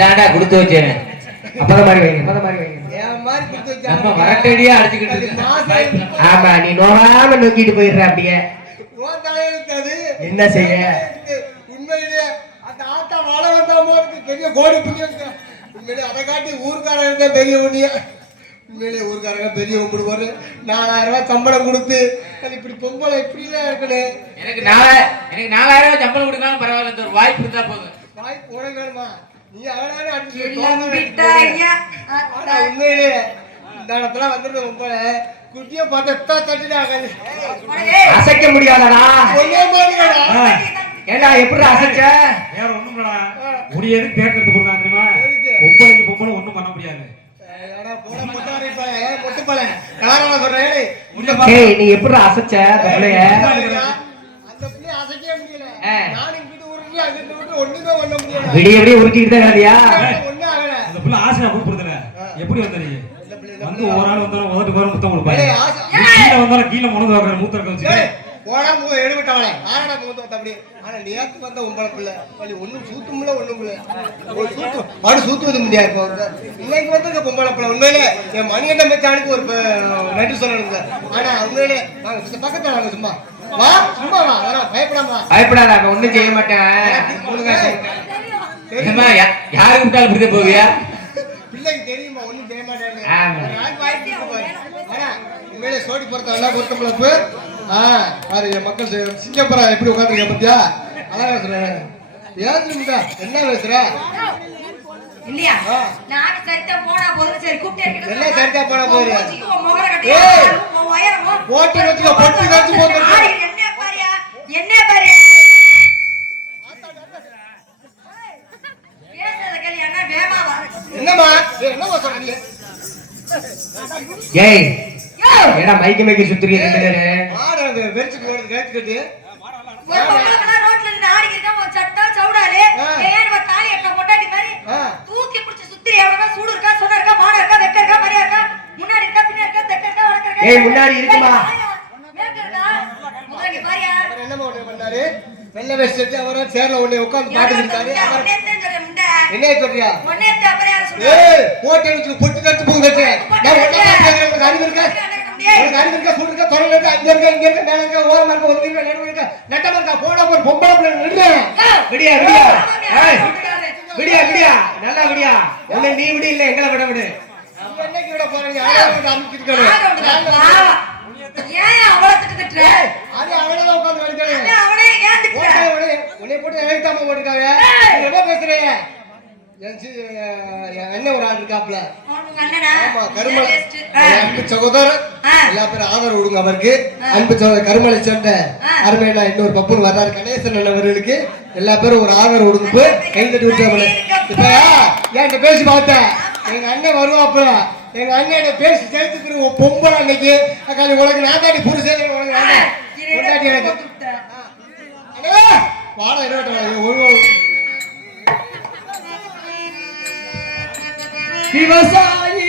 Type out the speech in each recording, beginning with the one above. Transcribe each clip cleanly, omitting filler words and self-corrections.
இதாண்டா கொடுத்து வச்சேன். அப்பதான் மாதிரி வைங்க. நம்ம வரட்டடியா அடிச்சுக்கிட்டு. ஆமா, நீ நோகாம நோக்கிட்டு போயிடுற அப்படியே. என்ன செய்ய? உண்மையிலே அந்த ஆட்டா வாழ வந்தாமோ பெரிய கோடி புண்ணியம். உண்மையிலே அதை காட்டி ஊருக்காரங்க பெரிய புண்ணியம். உண்மையிலே ஊருக்காரங்க பெரிய கும்பிடுவாரு. 4000 ரூபாய் சம்பளம் கொடுத்து இப்படி பொங்கலை இப்படிலாம் இருக்கணும். எனக்கு 4000 ரூபாய் சம்பளம் கொடுக்காம பரவாயில்ல, ஒரு வாய்ப்பு இருந்தா போதும். வாய்ப்பு உனக்கு வேணுமா? நீ அவனால அடிச்சு உண்மையிலே இந்த இடத்துல வந்துட்டு உங்களை குட்டிய பார்த்தா தட்டினாங்க. அசைக்க முடியாதடா. ஏண்டா எப்படி அசைச்ச? வேற ஒண்ணும் இல்லடா. முடியாது கேட்கறது போறாங்க தெரியுமா? பொம்பளைக்கு பொம்பளை ஒண்ணும் பண்ண முடியாது. நீ எப்படி அசைச்ச அந்த பிள்ளைய? அந்த பிள்ளைய அசைக்கவே முடியல. நான் இங்கிட்டு உருட்டி அங்கிட்டு விட்டு ஒண்ணுமே பண்ண முடியல. விடிய விடிய உருட்டிட்டு தான் இருந்தியா? ஒண்ணும் ஆகல. அந்த பிள்ளை ஆசையா கூப்பிடுதுல. எப்படி வந்த நீ? வந்து ஒரு ஆள் வந்தாலும் உதட்டு போற முத்தம் கொடுப்பாரு. கீழ வந்தாலும் கீழ முனது வாக்குற மூத்தர்க்க வச்சு போடா மூ எடுவிட்டாளே. ஆறடா மூத்த வந்த அப்படி. ஆனா நேத்து வந்த உங்கள பிள்ளை பள்ளி ஒண்ணும் சூத்தும்ல ஒண்ணும்ல. ஒரு சூத்து பாடு சூத்துவது முடியாது. இப்போ இன்னைக்கு வந்து பொம்பளை பிள்ளை உண்மையிலே என் மணிகண்ட மச்சானுக்கு ஒரு நன்றி சொல்லணுங்க. ஆனா உண்மையிலே நாங்க பக்கத்துல வாங்க சும்மா வா, சும்மா வா, வர பயப்படாம. பயப்படாத, நான் ஒண்ணும் செய்ய மாட்டேன். யாரு விட்டாலும் இப்படி போவியா? பிள்ளைக்கு தெரியுமா ஒண்ணும் செய்ய மாட்டேன்னு. உண்மையிலே சோடி பொறுத்த நல்லா பொறுத்தவங்களுக்கு பாரு என் மக்கள் சிங்கப்பரா எப்படி உட்காந்துருக்க பத்தியா? அதான் சொல்றேன். ஏதுடா என்ன பேசுற? இல்லையா நான் சரிதா போனா போதும். சரி கூப்பிட்டே என்ன சரிதா போனா போறீ? மொகர கட்டி வயரமோ போட்டி வச்சுக்க பொட்டி வச்சு போங்க. என்ன பாரியா? என்ன பாரியா? பேசல கேளு. என்ன வேமா வர? என்னமா என்னமா சொல்றீங்க? ஏய் ஏடா மைக்க மைக்க சுத்துறீங்க ரெண்டு பேரு? ஆடுறது வெறிச்சுக்கு ஓடுது கேட்குது. ஒரு பொம்பளை ரோட்ல இருந்து ஆடிக்கிட்டு இருக்க. ஒரு சட்டா சவுடாலே ஏன் வ தாலி எட்ட பொட்டாட்டி மாதிரி தூக்கி பிடிச்சு சுத்தி எவனோ சூடு இருக்கா, சொன்ன இருக்கா, மான இருக்கா, வெக்க இருக்கா, மரியா இருக்கா, முன்னாடி இருக்கா, பின்னாடி இருக்கா, தெக்க இருக்கா, வடக்க இருக்கா? ஏய் முன்னாடி இருக்குமா? மேக்க இருக்கா? முதல்ல பாரியா. என்னமா ஒண்ணு பண்ணாரு? வெள்ள வெஸ்ட் அவரா சேர்ல ஒண்ணே உட்கார்ந்து பாத்துட்டு இருக்காரு. என்ன சொல்றியா? ஒண்ணேத்த அப்புறம் யார சொல்ற? ஏய் போட்டி வச்சு பொட்டி கட்டு போங்க கட்டு. நான் ஒண்ணா பாத்துறேன். அறிவு இருக்கா? ஒரு அறிவு இருக்கா? சூடு இருக்கா? தொரல இருக்கா? அங்க இருக்கா, இங்க இருக்கா, மேல இருக்கா, ஓரமா இருக்கா, ஒதுங்கி இருக்கா, நடுவுல இருக்கா, நட்டமா இருக்கா, போடா போற பொம்பளை பிள்ளை நில்லு. விடியா விடியா. ஏய் விடியா விடியா. நல்லா விடியா. ஒண்ணு நீ விடி இல்ல எங்களை விட விடு. நீ என்னைக்கு விட போறீங்க? ஆளோட அமுக்கிட்டு இருக்கணும். ஏன் அவளை திட்டுற? அது அவளே உட்கார்ந்து வலிக்கறே. அவனே ஏன் திட்டுற? உன்னை போட்டு எழுத்தாம போட்டுருக்காங்க. நீ என்ன பேசுறீங்க? என்ன ஒரு ஆள் இருக்காப்ல. ஆமா கருமலை அன்பு சகோதரர் எல்லா பேரும் ஆதரவு கொடுங்க அவருக்கு. அன்பு சகோதரர் கருமலை சேர்ந்த அருமையில இன்னொரு பப்புன்னு வர்றாரு கணேசன் அவர்களுக்கு எல்லா பேரும் ஒரு ஆதரவு கொடுங்க. கைதட்டி விட்டு இப்ப ஏன் பேசி பார்த்தேன். எங்க அண்ணன் வருவாப்புல. எங்க அண்ணன் பேசி சேர்த்துக்கிற பொம்பளை அன்னைக்கு உனக்கு நாத்தாடி புருஷன் உனக்கு எனக்கு பாடம் இருவட்டம் ஒரு விவசாயி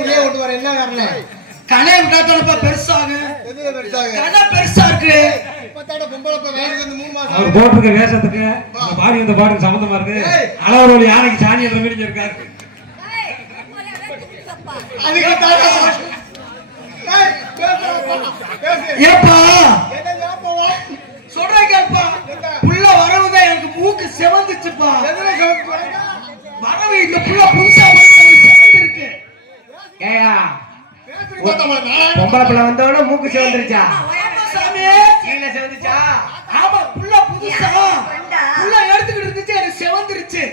உள்ளே கொண்டு வர என்ன காரணம்? கனை விட்டாத்தனப்பா பெருசாக எதுல பெருசாக? கதை பெருசா இருக்கு. இப்பத்தாட பொம்பளை பையன் வயசுக்கு வந்து 3 மாசம் அவர் போட்டிருக்க வேஷத்துக்கு இந்த பாடி இந்த பாட்டுக்கு சம்பந்தமா இருக்கு. அளவு ஒரு யானைக்கு சாணி என்ற மீடியம் இருக்காரு. அதுக்கு தாடா. ஏய் பேசு. ஏப்பா என்ன ஞாபகமா? சொல்றேன் கேப்பா. புள்ள வரவுதான் எனக்கு மூக்கு செவந்துச்சுப்பா. எதுல சொல்றீங்க? வரவு இந்த புள்ள புதுசா வந்து செவந்திருக்கு. ஏயா பேசுறீங்க பார்த்தா பொம்பளை பிள்ளை வந்தோட மூக்கு சிவந்துருச்சா? ஆமா சாமி. கீழே சிவந்துச்சா? ஆமா புள்ள புதுசா. புள்ள எடுத்துக்கிட்டு இருந்துச்சு எனக்கு செவந்துருச்சு.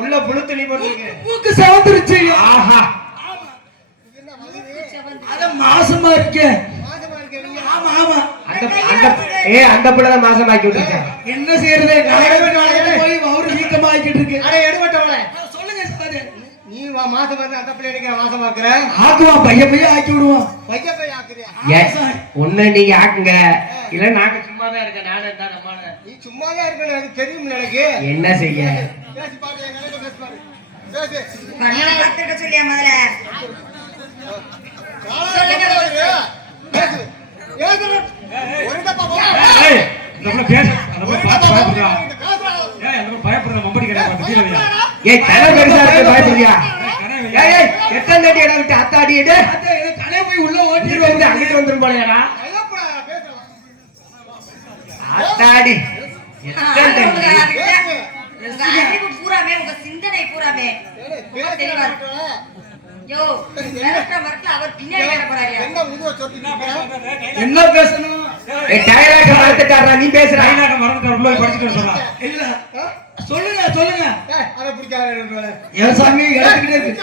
உள்ள புழு துணி போட்டுருக்கு. மூக்கு செவந்துருச்சு. ஆஹா அத மாசமா இருக்கு. மாசமா இருக்கீங்க. ஆமா ஆமா. அந்த பிள்ளைதான் மாசமாக்கி விட்டுருச்சேன். என்ன செய்யறது? நாளைக்கு போய் அவரு வீக்கமா ஆக்கிட்டு இருக்கு. அட எடுபட்டவளே. சொல்லுங்க சார். நீ மாசம் வந்து அந்த பிள்ளை எனக்கு மாசமாக்குற. ஆக்குவான் பைய ஆக்கி விடுவான். பைய போய் ஆக்குறியா? ஒண்ணு நீங்க ஆக்குங்க, இல்ல நாங்க சும்மாதான் இருக்க. நானும் தான் நம்மால. நீ சும்மாதான் இருக்கணும் எனக்கு தெரியும். எனக்கு என்ன செய்ய? பேசி பாரு, எங்க அண்ணன் பேசி பாரு. பேசு. கண்ணனை பார்த்துக்க சொல்லியா முதல்ல? பேசு. ஏதுல ஒரு டப்பா போ. ஏய் இந்த புள்ள பேச அந்த புள்ள பார்த்து பயப்படுறா. பேசுடா. ஏய் அந்த புள்ள பயப்படுற மம்படி கிடையாது பார்த்து கீழ வையா. ஏய் தலை பெருசா இருக்கு பயப்படுறியா? கனே ஏய் ஏய் எத்தனை தடி இடம் விட்டு அத்தாடி எடு. அத எனக்கு கனே போய் உள்ள நீ ஓட்டிடுவாங்க. வந்து அங்கிட்டு வந்துரும் போலடா. ஐயப்பா பேசலாம். அத்தாடி எத்தனை உங்க தடி. அறிவு பூராமே, உங்க சிந்தனை பூராமே தெளிவா இருக்கு. யோ, மிரட்டுற மிரட்டல அவர் பின்னாடி வர போறாரியா? என்ன முதுவ சொல்லிட்டு என்ன பேசணும்? ஏய் டயலாக் மறந்துட்டாரா நீ பேசுற? டைலாக மறந்துட்டு உள்ள போய் படிச்சிட்டு சொல்றா. இல்ல சொல்லுங்க சொல்லுங்க. அத பிடிக்காத. ஏன் சாமி எடுத்துக்கிட்டே இருக்கு.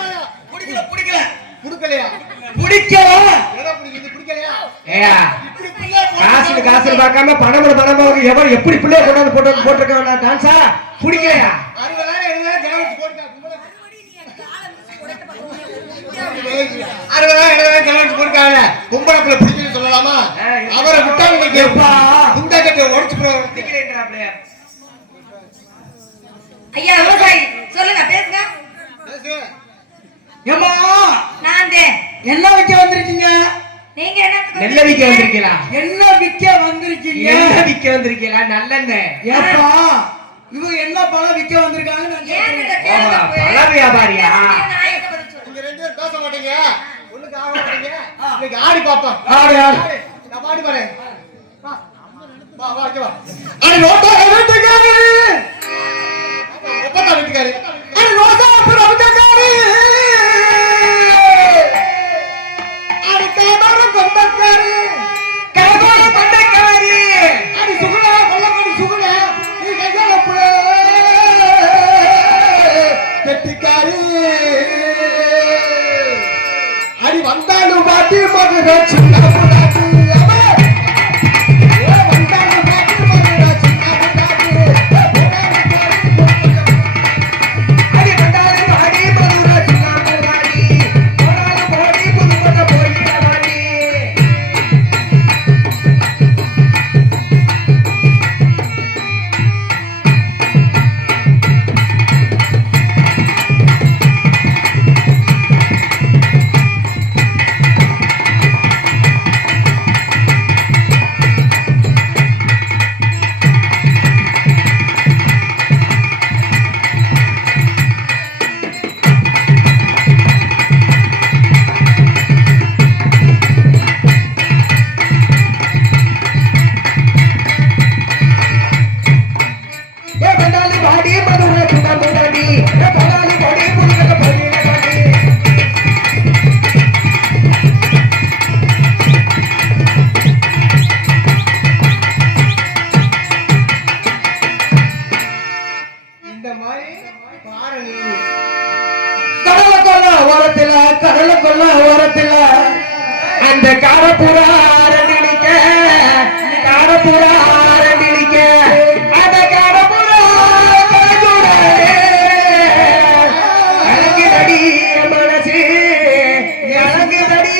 பிடிக்கல பிடிக்கல பிடிக்கலையா? பிடிக்கல. எதை பிடிக்குது? பிடிக்கலையா? ஏயா இப்படி பிள்ளை காசு பார்க்காம பணம் எவன் எப்படி பிள்ளைய கொண்டாந்து போட்டிருக்கான் டான்ஸா பிடிக்கலையா? 60,000 எழுதாயிரம் செலவழிச்சு போட்டா. 60,000 எழுதாயிரம் செலவழிச்சு போட்டாங்க. பொம்பளை பிள்ளை பிடிக்கலன்னு சொல்லலாமா? அவரை விட்டாங்க கேப்பா. குண்டா கட்டி உடைச்சு போறாங்க. ஐயா விவசாயி சொல்லுங்க, பேசுங்க. பேசு. ஏம்மா நான் தான். என்ன விக்க வந்திருக்கீங்க? நீங்க என்னத்துக்கு நெல்ல விக்க வந்திருக்கீங்களா? என்ன விக்க வந்திருக்கீங்க? என்ன விக்க வந்திருக்கீங்களா? நல்லெண்ணெய். ஏப்பா இவங்க என்ன பழம் விக்க வந்திருக்காங்கன்னு நான் ஏன்கிட்ட கேக்குறேன். கேளுங்க போய். பழ வியாபாரியா? நான் எங்க பதில் சொல்றேன்? நீங்க 2 பேரும் பேச மாட்டீங்க. ஒண்ணுக்கு ஆக மாட்டீங்க. இன்னைக்கு ஆடி பாப்போம். ஆடு. நான் பாடி பாறேன். வா. வா வா இங்க வா. அட நோட்டா வீட்டுக்காரி. எப்படா வீட்டுக்காரி? அட நோட்டா அப்புறம் வீட்டுக்காரி. அட கேதார கொண்டக்காரி. கலகோல பண்டைக்காரி. அட சுகுணா கொல்லமணி சுகுணா. நீ கையால புள்ள. கெட்டிக்காரி. அடி வந்தாலும் பாட்டி மதுரை சின்ன புடாட்டி. அடி வந்தாலே வாடி மதுரை சின்னாம்பு வாடி. போனாலும் போடி புதுக்கோட்டை போயிட வாடி. ஏ வந்தாலே வாடி மதுரை சின்னாம்பு வாடி. ஏ போனாலும் போடி புதுக்கோட்டை போயிட வாடி. இந்த மாதிரி பாரு நீ. கடல கொல்ல ஓரத்துல அந்த காரப்புறா ஆரம்பிக்க காரப்புறா ஆரம்பிக்க அந்த காரப்புறா கலங்குதடி மனசு கலங்குதடி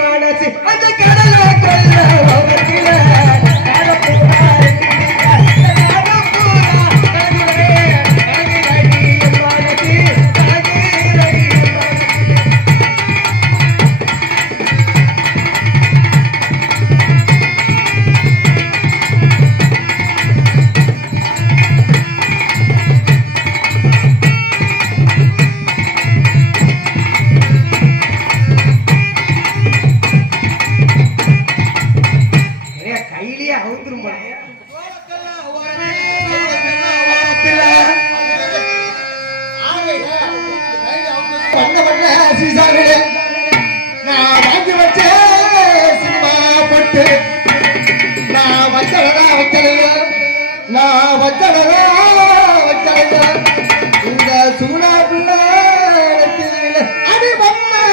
மனசு அந்த கடல கொல்ல ஓரத்துல காரப்புறா ஆரம்பிக்க வச்சனதா வச்சனதா இந்த சுகுணா பிள்ளை அடி வந்தா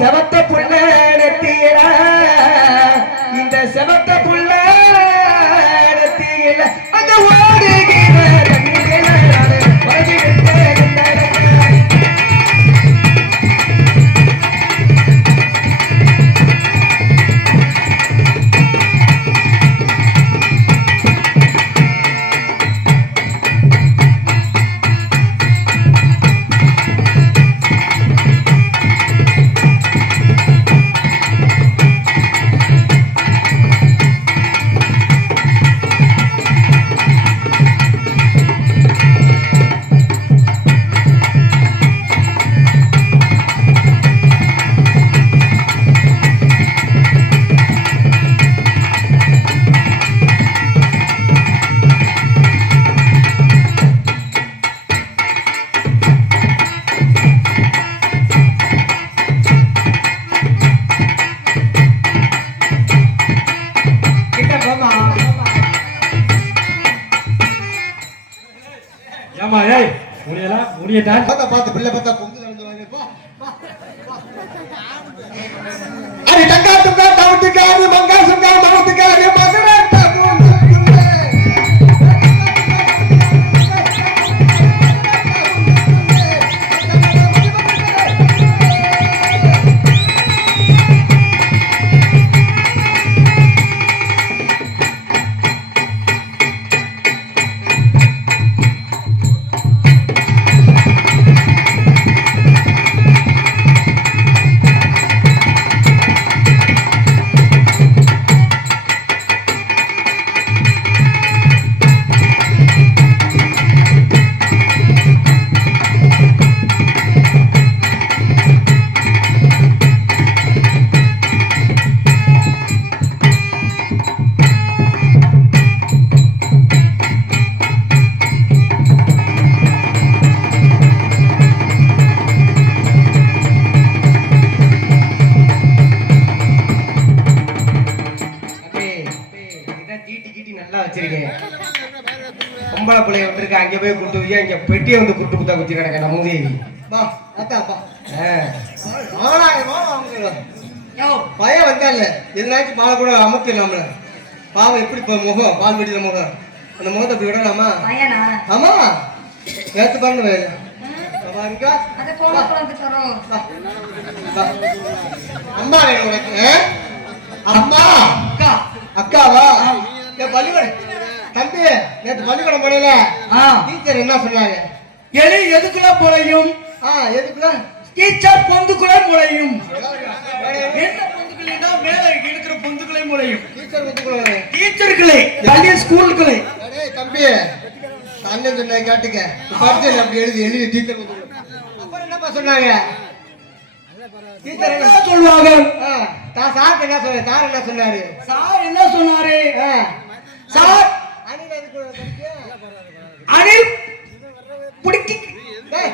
செவத்த புள்ள நெத்தியில இந்த செவத்த புள்ள நெத்தியில அந்த ஓடுகிற பார்த்து பிள்ளை பார்த்தா பொங்கு அடி டக்கா துக்கா தவுட்டுக்காரு மங்கா சுங்கா தவுட்டுக்காரு மகராட்ட பொம்பளை பிள்ளைய விட்டுருக்க அங்க போய் குட்டு இங்க பெட்டியை வந்து குட்டு குத்தா குத்தி கிடக்க நம்ம பையன் வந்தால எதுனாச்சும் பாலை கூட அமர்த்திடலாம்ல பாவம் எப்படி முகம் பால் வெடிக்கிற முகம் அந்த முகத்தை அப்படி விடலாமா ஆமா ஏத்து பாருங்க அம்மா உனக்கு அம்மா அக்கா அக்காவா பள்ளிக்கூடம் தம்பி நேற்று பள்ளிக்கூடம் போனல டீச்சர் என்ன சொன்னாங்க எலி எதுக்குள்ள முளையும் எதுக்குள்ள டீச்சர் பொந்துக்குள்ள முளையும் என்ன பொந்துக்குள்ளா மேல இருக்கிற பொந்துக்குள்ள முளையும் டீச்சர் பொந்துக்குள்ள டீச்சருக்குள்ளே பள்ளி ஸ்கூலுக்குள்ளே டேய் தம்பி அண்ணன் சொன்ன கேட்டுக்க பரிச்சையில அப்படி எழுதி டீச்சர் பொந்துக்குள்ள அப்புறம் என்னப்பா சொன்னாங்க டீச்சர் என்ன சொல்வாங்க சார் என்ன சொன்னாரு சார் என்ன சொன்னாரு சார் என்ன சொன்னாரு சார் அனில் எதுக்கு அனில் புடிக்கி டேய்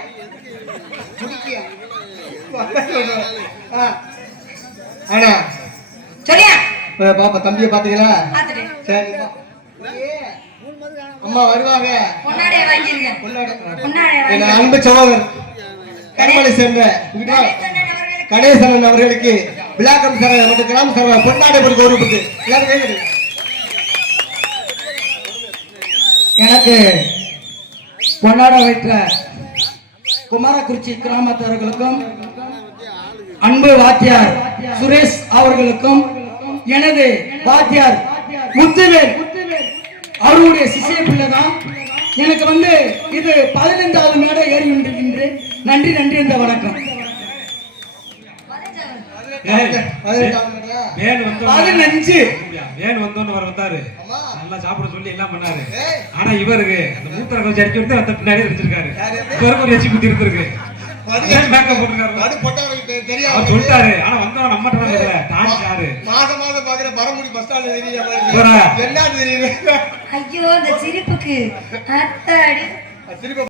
புடிக்கியா அண்ணா சரியா பாப்பா தம்பியை பாத்தீங்களா பாத்துட்டேன். சரி அம்மா வருவாங்க பொன்னாடைய வாங்கியிருக்கேன். பொன்னாடைய என் வாங்கியிருக்கேன். அன்பு சகோதரர் கருமலை சேர்ந்த கணேசண்ணன் அவர்களுக்கு கணேசன் அவர்களுக்கு விழாக்கம் சார் நமக்கு கிராம சார் பொன்னாடை பொறுத்து கௌரவப்படுத்து எல்லாரும் கேக்குது. எனக்கு பொன்னாட வைத்த குமாரக்குறிச்சி கிராமத்தார்களுக்கும் அன்பு வாத்தியார் சுரேஷ் அவர்களுக்கும் எனது வாத்தியார் முத்துவேல் அவருடைய சிசிய பிள்ளை தான். எனக்கு வந்து இது 15வது மேடை ஏறி கொண்டிருக்கின்றேன். நன்றி நன்றி இந்த வணக்கம். ஏய், பதினெட்டாவது மேடையா? வேன் வந்தோன்னு 15 வேன் வந்தோன்னு வர வந்தாரு அம்மா. நல்லா சாப்பிட சொல்லி எல்லாம் பண்ணாரு. ஏய். ஆனா இவருக்கு அந்த மூத்தரை கொஞ்சம் அடிச்சு விட்டு அந்த பின்னாடி வச்சிருக்காரு. யாரு? இவருக்கு ஒரு எச்சி குத்தி இருந்திருக்கு. மேக்கப் போட்டுருக்காரு. நடு பொட்டாங்களுக்கு அவர் தெரியாது. சொல்லிட்டாரு. ஆனா வந்தவன் நம்மட்ட தான் தெரியல. டான்ஸ் மாசம் மாசம் பாக்குற பரமுடி பஸ் ஸ்டாண்ட்ல இவரா? தெரியும் என்ன தெரியுது ஐயோ அந்த சிரிப்புக்கு அத்தாடி திரும்ப